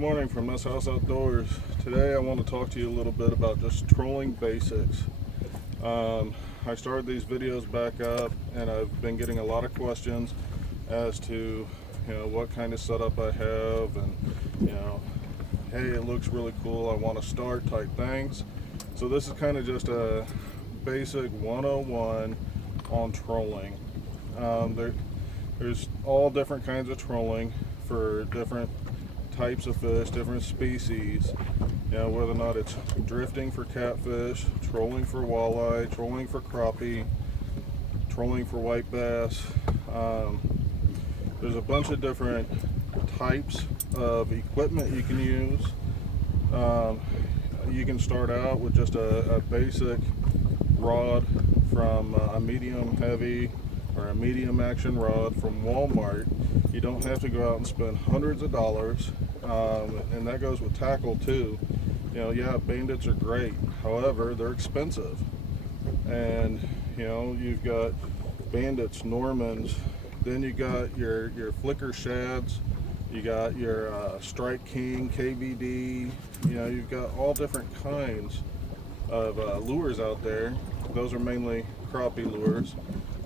morning from This House Outdoors. Today I want to talk to you a little bit about just trolling basics. I started these videos back up and I've been getting a lot of questions as to what kind of setup I have and hey, it looks really cool, I want to start type things. So this is kind of just a basic 101 on trolling. There's all different kinds of trolling for different types of fish, different species, whether or not it's drifting for catfish, trolling for walleye, trolling for crappie, trolling for white bass. There's a bunch of different types of equipment you can use. You can start out with just a basic rod from a medium heavy or a medium action rod from Walmart. You don't have to go out and spend hundreds of dollars, and that goes with tackle too. Yeah, bandits are great, however they're expensive, and you've got bandits, Normans, then you got your flicker shads, you got your Strike King, KVD, you've got all different kinds of lures out there. Those are mainly crappie lures.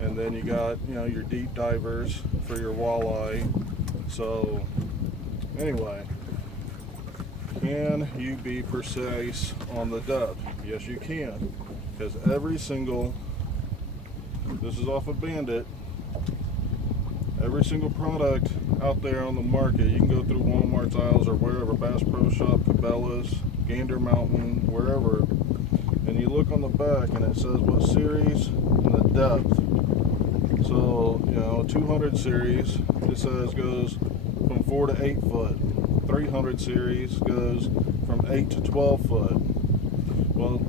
And then you got your deep divers for your walleye. So anyway, can you be precise on the depth? Yes, you can, because this is off of Bandit, every single product out there on the market, you can go through Walmart's aisles or wherever, Bass Pro Shop, Cabela's, Gander Mountain, wherever, and you look on the back and it says what series and the depth. So 200 series, it says goes from 4 to 8 foot. 300 series goes from 8 to 12 foot. Well,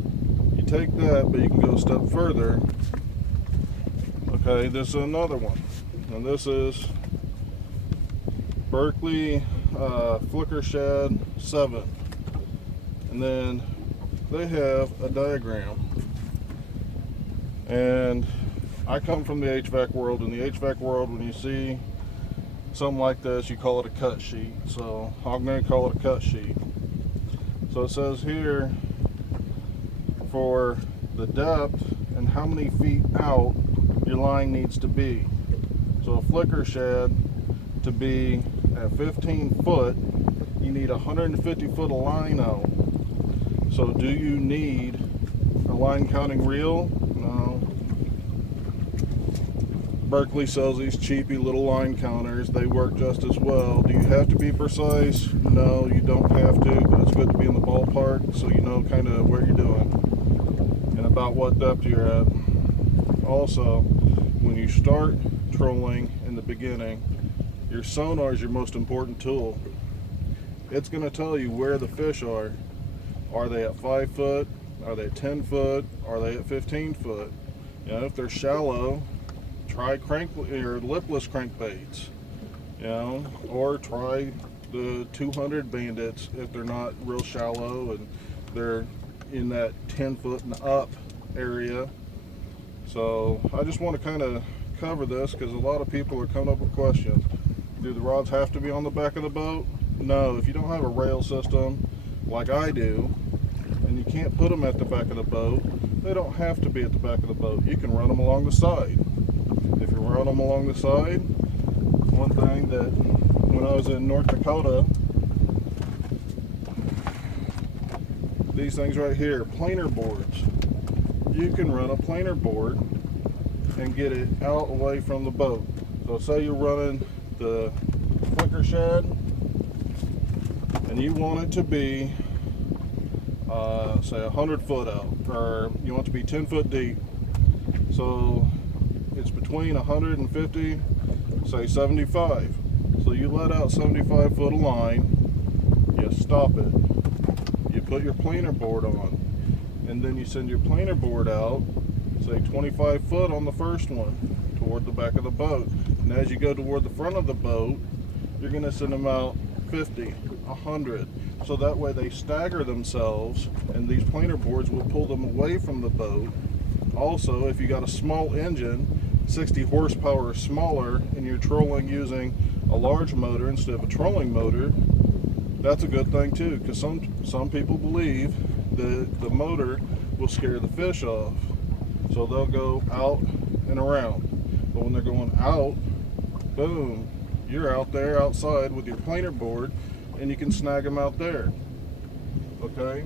you take that, but you can go a step further. Okay, this is another one, and this is Berkeley Flicker Shad 7, and then they have a diagram. And I come from the HVAC world. In the HVAC world, when you see something like this, you call it a cut sheet. So I'm going to call it a cut sheet. So it says here for the depth and how many feet out your line needs to be. So a flicker shad to be at 15 foot, you need 150 foot of line out. So do you need a line counting reel? No. Berkeley sells these cheapy little line counters. They work just as well. Do you have to be precise? No, you don't have to, but it's good to be in the ballpark so you know kind of where you're doing and about what depth you're at. Also, when you start trolling in the beginning, your sonar is your most important tool. It's going to tell you where the fish are. Are they at 5 foot? Are they at 10 foot? Are they at 15 foot? If they're shallow, try crank or lipless crankbaits, or try the 200 bandits if they're not real shallow and they're in that 10 foot and up area. So I just want to kind of cover this because a lot of people are coming up with questions. Do the rods have to be on the back of the boat? No, if you don't have a rail system like I do, and you can't put them at the back of the boat, they don't have to be at the back of the boat. You can run them along the side. If you run them along the side, one thing that when I was in North Dakota, these things right here, planer boards. You can run a planer board and get it out away from the boat. So say you're running the flicker shad and you want it to be say 100 foot out, or you want it to be 10 foot deep. So it's between 150, say 75. So you let out 75 foot of line, you stop it, you put your planer board on, and then you send your planer board out, say 25 foot on the first one, toward the back of the boat. And as you go toward the front of the boat, you're going to send them out 50, 100. So that way they stagger themselves, and these planer boards will pull them away from the boat. Also, if you got a small engine, 60 horsepower or smaller, and you're trolling using a large motor instead of a trolling motor, That's a good thing too, because some people believe that the motor will scare the fish off, so they'll go out and around. But when they're going out, boom, you're out there outside with your planer board, and you can snag them out there. Okay.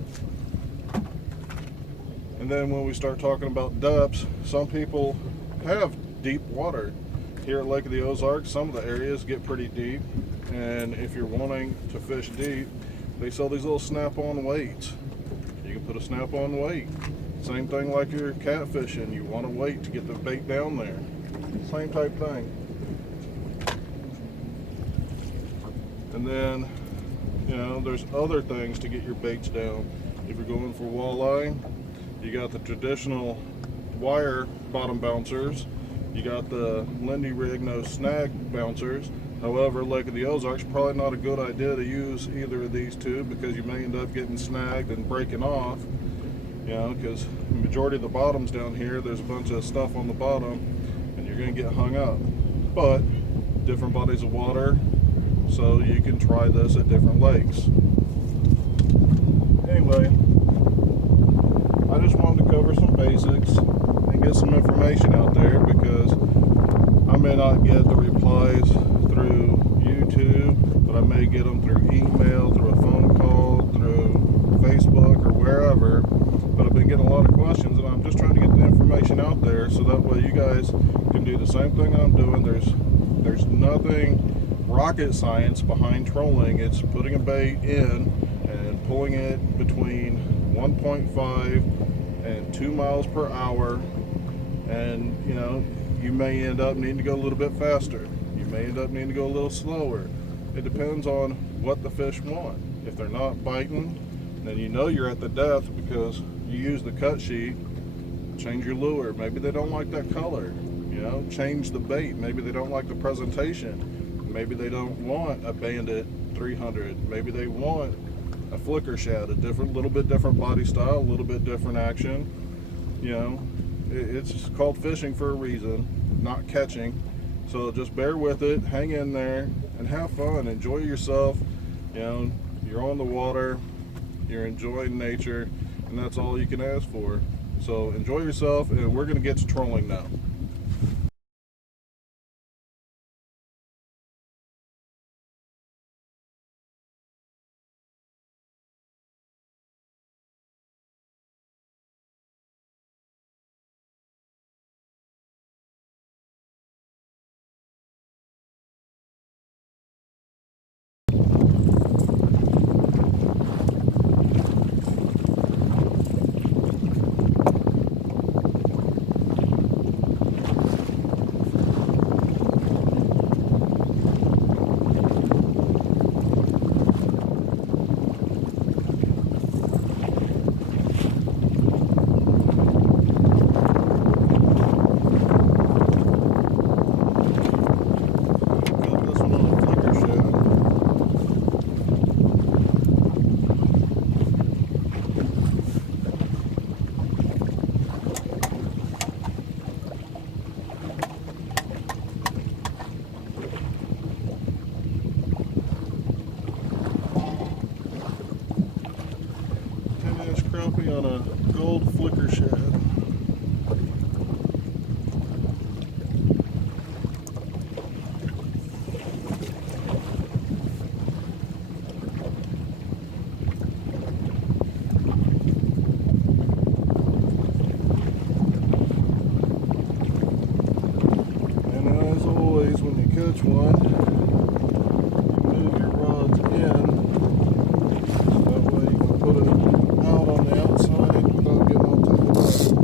And then when we start talking about depths, some people have deep water. Here at Lake of the Ozarks, some of the areas get pretty deep, and if you're wanting to fish deep, they sell these little snap-on weights. You can put a snap-on weight. Same thing like you're catfishing. You want to wait to get the bait down there. Same type thing. And then, you know, there's other things to get your baits down. If you're going for walleye, you got the traditional wire bottom bouncers. You got the Lindy rig no snag bouncers. However, Lake of the Ozarks, probably not a good idea to use either of these two, because you may end up getting snagged and breaking off. You know, because the majority of the bottoms down here, there's a bunch of stuff on the bottom, and you're going to get hung up. But different bodies of water, so you can try this at different lakes. Anyway, I just wanted to cover some basics and get some information out there, because I may not get the replies through YouTube, but I may get them through email, through a phone call, through Facebook, or wherever. But I've been getting a lot of questions, and I'm just trying to get the information out there so that way you guys can do the same thing I'm doing. There's nothing rocket science behind trolling. It's putting a bait in and pulling it between 1.5 and 2 miles per hour, and you know, you may end up needing to go a little bit faster. You may end up needing to go a little slower. It depends on what the fish want. If they're not biting, then you know you're at the depth because you use the cut sheet. Change your lure. Maybe they don't like that color. You know, change the bait. Maybe they don't like the presentation. Maybe they don't want a Bandit 300. Maybe they want a flicker shad, a little bit different body style, a little bit different action. You know, it's called fishing for a reason, not catching. So just bear with it, hang in there, and have fun. Enjoy yourself. You know, you're on the water, you're enjoying nature, and that's all you can ask for. So enjoy yourself, and we're going to get to trolling now. Crappie on a gold flicker shad. And as always, when you catch one, you move your rods in. That way you can put it out on the outside without getting all tangled up.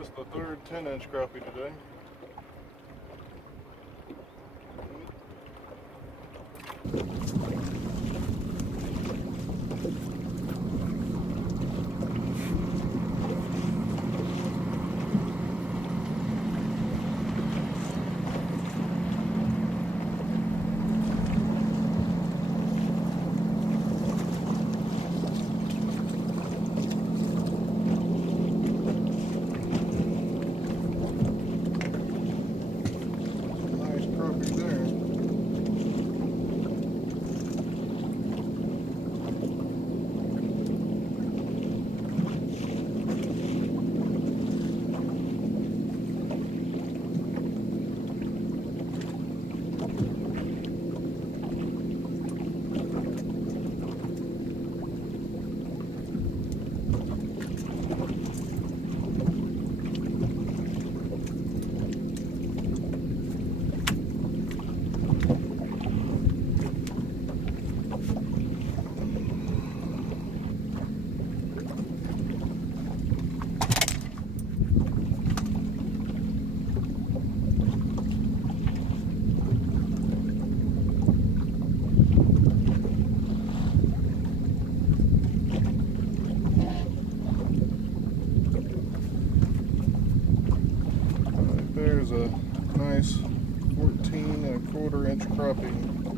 Just the third 10-inch crappie today. Nice crappie there. There's a nice 14 1/4 inch crappie.